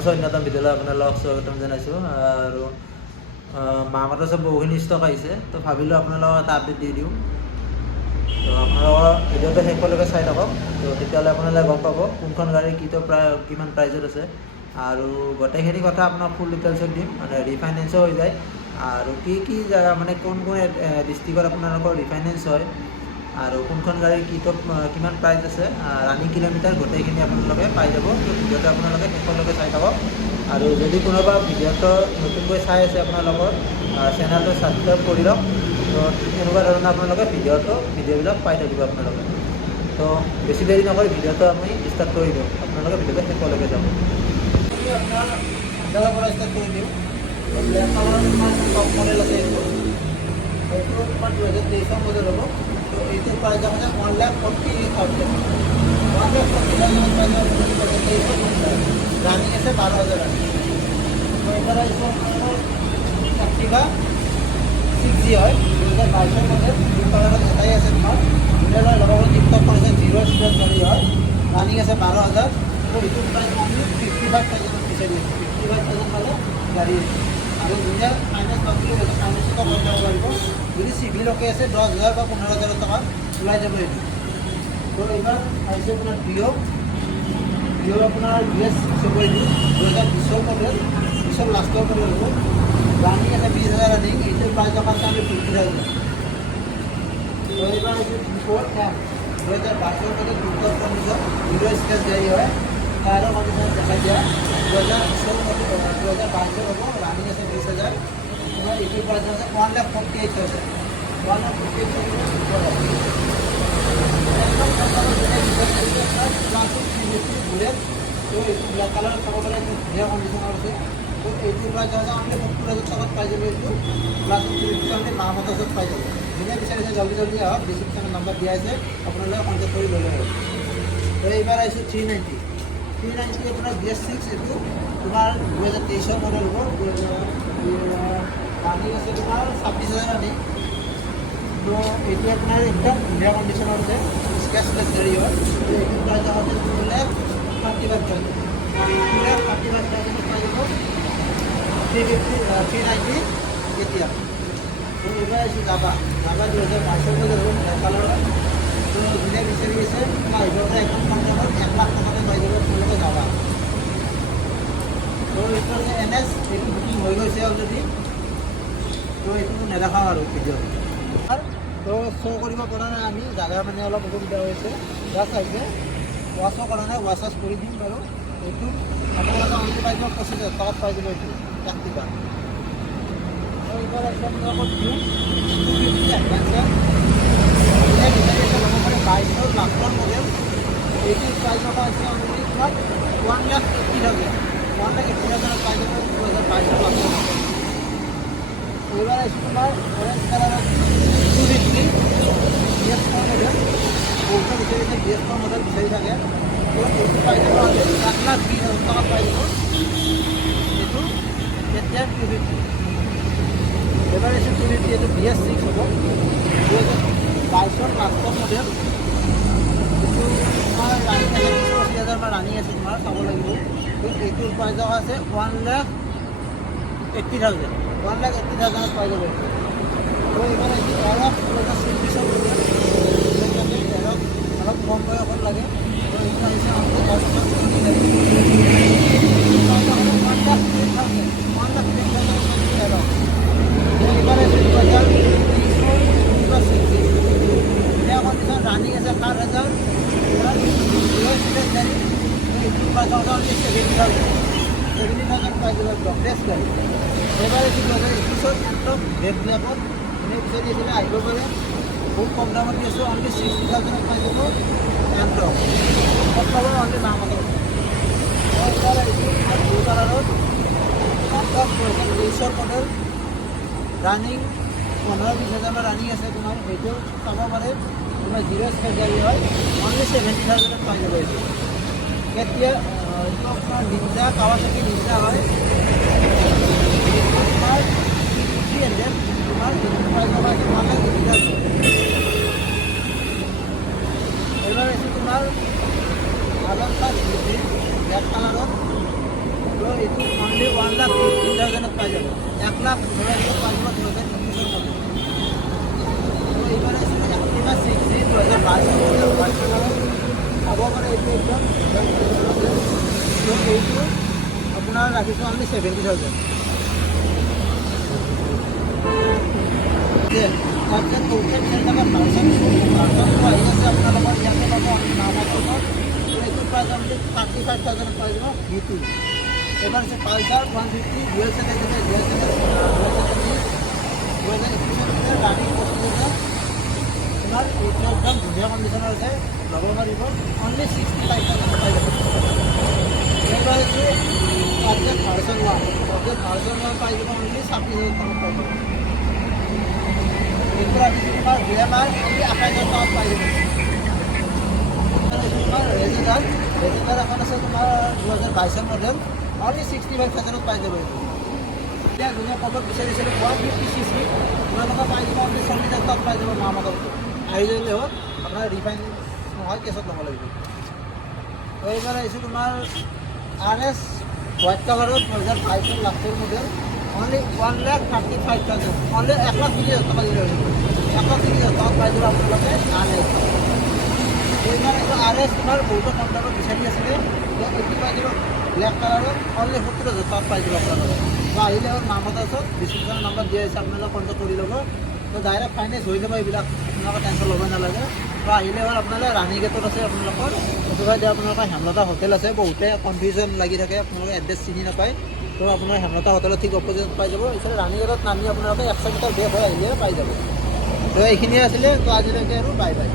Motors অন্যতম ভিডিঅ'লৈ আপোনালোকক স্বাগতম জনাইছোঁ। আৰু মা মটৰছত বহুখিনি ষ্টক আহিছে, তো ভাবিলোঁ আপোনালোকক এটা আপডেট দি দিওঁ। তো আপোনালোকৰ ভিডিঅ'টো শেষলৈকে চাই থাকক, তো তেতিয়াহ'লে আপোনালোকে গম পাব কোনখন গাড়ী কিমান প্ৰাইজত আছে। আৰু গোটেইখিনি কথা আপোনাক ফুল ডিটেইলছত দিম, মানে ৰিফাইনেন্সো হৈ যায় আৰু কি জেগা মানে কোন ডিষ্ট্ৰিক্টত আপোনালোকৰ ৰিফাইনেন্স হয় আৰু কোনখন গাড়ীৰ কিমান প্ৰাইচ আছে, ৰানিং কিলোমিটাৰ গোটেইখিনি আপোনালোকে পাই যাব। তো ভিডিঅ'টো আপোনালোকে শেষলৈকে চাই থাকক। আৰু যদি কোনোবা ভিডিঅ'টো নতুনকৈ চাই আছে আপোনালোকৰ চেনেলটো ছাবস্ক্ৰাইব কৰি লওক। তো এনেকুৱা ধৰণৰ আপোনালোকে ভিডিঅ'বিলাক পাই থাকিব আপোনালোকে। তো বেছি দেৰি নকৰি ভিডিঅ'টো আমি ষ্টাৰ্ট কৰি দিওঁ, আপোনালোকে ভিডিঅ'টো শেষলৈকে যাব। আপোনাৰ আন্দাজৰ পৰা ষ্টাৰ্ট কৰি দিওঁ। ব্লেক কালাৰৰ টপ মডেল আছে, এইটো তোমাৰ 2023 মডেল হ'ব। তো এইটোৰ প্ৰাইচ আছে 1,40,000। 1,40,000 রানিং আছে 12,000 রানিং। তো এবারে Activa 6G হয়, 2022 মডেল। ব্লু কালাৰত এটাই আছে তোমাৰ। মডেলৰ লগত টিকটক কৰিছে, 0 স্ক্ৰেচ গাড়ী হয়, ৰানিং আছে 12,000। তো এইটোৰ প্ৰাইচ অনলি 55,000 বিচাৰি আছে। 55,000 পালে গাড়ী আৰু যেতিয়া ফাইনেন্স কমপ্লিট হৈছে ফাইনেন্সটো হৈ যাব পাৰিব। যদি চিভিলকে আছে 10,000 বা 15,000 টকা ওলাই যাব এইটো। তো এইবাৰ আহিছে আপোনাৰ ডিঅ' আপোনাৰ US চবৰে 2020 মডেল, 20 লাষ্টৰ মডেল হ'ব। ৰানিং আছে 20,000 ৰানিং। এইটোৰ প্ৰাইচ অফাৰ আমি 50,000। তো এইবাৰ হৈছে বিফ'ৰ 2022 মডেল দুটা কণ্ডিশ্যন, 0 স্ক্ৰেচ গাড়ী হয়, টায়াৰৰ কণ্ডিশ্যন দেখাই দিয়া। 2020 মডেল 2022 হ'ব, ৰানিং আছে 20,000। তোমাৰ এইটোৰ প্ৰাইচ আছে 1,48,000। 1,48,000 বুলেট। তো এইটো ব্লেক কালাৰ চাব পাৰে, এইটো ধুনীয়া কণ্ডিশ্যনৰ আছে। তো এইটোৰ প্ৰাইচ আছে আমি 70,000 টকাত পাই যাব। এইটো প্লাছ আমি মা মটৰছত পাই যাব। যোনে বিচাৰিছে জলদি আহক, ডিছক্ৰিপশ্যনত নম্বৰ দিয়া আছে, আপোনালোকে কণ্টেক্ট কৰি ল'লে হ'ল। তো এইবাৰ আহিছোঁ 390 আপোনাৰ BS6। এইটো তোমাৰ 2023 মডেল হ'ব। ৰানিং আছে তোমাৰ 26,000 ৰানিং। তো এইটো আপোনাৰ একদম ধুনীয়া কণ্ডিশ্যনৰ আছে, স্কেচলেছ গাড়ী হয়। তো এইটোৰ প্ৰাইচ আছে 2,35,000। 2,35,000 পাই যাব 390 এতিয়া। তো এইবাৰ আহিছোঁ জাভা 2022 মডেল হ'ব, ব্লেক কালাৰৰ। তো যোনে বিচাৰি আছে আহিবৰ পৰা এখন কম দামত 1 লাখ টকাতে পাই যাব আপোনালোকে জাভা। তো এইটো আছে NS, এইটো বুকিং হৈ গৈছে অলৰেডি। তো এইটো নেদেখাওঁ আৰু ভিডিঅ'ত। তো শ্ব' কৰিব পৰা নাই আমি, জাগা মানে অলপ অসুবিধা হৈছে। জাষ্ট আহিছে, ৱাছো কৰা নাই, ৱাছ কৰি দিম বাৰু। এইটো আপোনালোকে অনলি পাই যাব 25,000 টকাত পাই যাব এইটো Activa। তো এইবাৰ আপোনালোকক দিওঁ 250 এডভেঞ্চাৰ। ল'ব পাৰে 22 লাষ্টৰ মডেল। এইটোৰ প্ৰাইচ থকা আছে অনলি তোমাৰ 1,80,000। 1,80,000 পাই যাব 2022 লাষ্টৰ মডেল। এইবাৰ আহিছোঁ তোমাৰ অৰেঞ্জ কালাৰত 250 BS4 মডেল। বহুতে বিচাৰিছে BS4 মডেল বিচাৰি থাকে। তো এইটো পাই যাব 1,20,000 টকাত পাই যাব এইটো এতিয়া 250। এবাৰ আহিছে 250, এইটো BS6 হ'ব, 2022 লাষ্টৰ মডেল। এইটো তোমাৰ ৰানিং আছে 80,000 মান ৰানিং আছে, তোমাৰ চাব লাগিব। তো এইটোৰ প্ৰাইচ আছে 1,80,000। 1,80,000 পাই যাব এইটো। তো এইবাৰ আহিছে অলপ 26 অলপ কম বয়সত লাগে। তো এইটো আহিছে আমাক 1,20,000। এইবাৰ আহিছে 2023 ৰানিং আছে 7,000। গাড়ী এইটো প্ৰাইচ আছে 70,000 পাই যাব ডক্টৰেছ গাড়ী। এইবাৰ এইটো 2021 একদম ব্লেক ব্লেকত এনে বিচাৰি আছিলে আহিব পাৰে, বহুত কম দামত দি আছোঁ, অনলি 60,000 পাই যাব এণ্ট্ৰক। চব পাব অনলি মা মটৰ। এইবাৰ আহিছোঁ ব্লু কালাৰত এণ্ট্ৰক 2023 মডেল, ৰানিং 15-20,000 ৰানিং আছে তোমাৰ। সেইটো চাব পাৰে, তোমাৰ 0 স্ক্ৰেচ গাড়ী হয়, অনলি 70,000 পাই যাব এইটো। এতিয়া এইটো আপোনাৰ নিঞ্জা, কাৱাছাকি নিঞ্জা হয়। তোমাৰ 300 তোমাৰ প্ৰাইচ থকা আছে 1,80,000। এইবাৰ আহিছে তোমাৰ আলম ব্লেক কালাৰত। তো 20,000 পাই যাব 1,15,000 পাই যাব 2021 মডেল তো এইবাৰ আছে Activa 6 2022 হ'ব পাৰে এইটো একদম তো এইটো আপোনাৰ ৰাখিছোঁ আমি 70,000 যে তাৰপিছত কৌশল চেণ্টাৰৰ ভাৰ্চনটো আহি আছে আপোনালোকৰ ইয়াতে পাব নামাজত এইটো প্ৰাইচ আপুনি 35,000 পাই যাব V2 এবাৰ আছে পালসাৰ 150 ডুয়েল সেটেৰ গাড়ি তোমাৰ এইটো একদম ধুনীয়া কণ্ডিশ্যনৰ আছে ল'ব পাৰিব অনলি 65,000 পাই যাব এবাৰ আছে অবজেক্ট ভাৰ্চন 1 পাই যাব অনলি 26,000 পাই যাব এইটো আছে তোমাৰ VMR অনলি 28,000 পাই যাব তোমাৰ ৰেজিডাৰ এখন আছে তোমাৰ 2022 মডেল অনলি 65,000 পাই যাব এতিয়া দুনিয়া কবত বিচাৰিছিলোঁ 150cc তোমালোকে পাই যাব অনলি 40,000 পাই যাব মামাকৰ আহি যালে হ'ল আপোনাৰ ৰিফাইন নহয় কেছত ল'ব লাগিব এইবাৰ আহিছোঁ তোমাৰ RS হোৱাইট কালাৰত 2022 লাখৰ মডেল অনলি 1,35,000 অনলি 1,20,000 টকা দিলে 1,30,000 টকা পাই যাব আপোনালোকে RS এইবাৰ এইটো RS তোমাৰ বহুতো কম দামত বিচাৰি আছিলে এইটো পাই যাব ব্লেক কালাৰত অনলি 70,000 টকা পাই যাব আপোনালোকে তো আহিলে হ'ল মামাকৰ ওচৰত ডিছক্ৰিপশ্যনৰ নম্বৰ দিয়া আছে আপোনালোকে কণ্টেক্ট কৰি ল'ব তো ডাইৰেক্ট ফাইনেন্স হৈ যাব এইবিলাক আপোনালোকে টেনশ্যন ল'ব নালাগে তো আহিলে হ'ল আপোনালোকে ৰাণী গেটত আছে আপোনালোকৰ ওচৰতে আপোনালোকৰ হেমলতা হোটেল আছে বহুতে কনফিউজন লাগি থাকে আপোনালোকে এড্ৰেছ চিনি নাপায় তো আপোনাৰ হেমলতা হোটেলত ঠিক অপজিটত পাই যাব এইফালে ৰাণী গেটত নামি আপোনালোকে 100 মিটাৰ বেক হৈ আহিলে পাই যাব তো এইখিনিয়ে আছিলে তো আজিলৈকে আৰু বাই বাই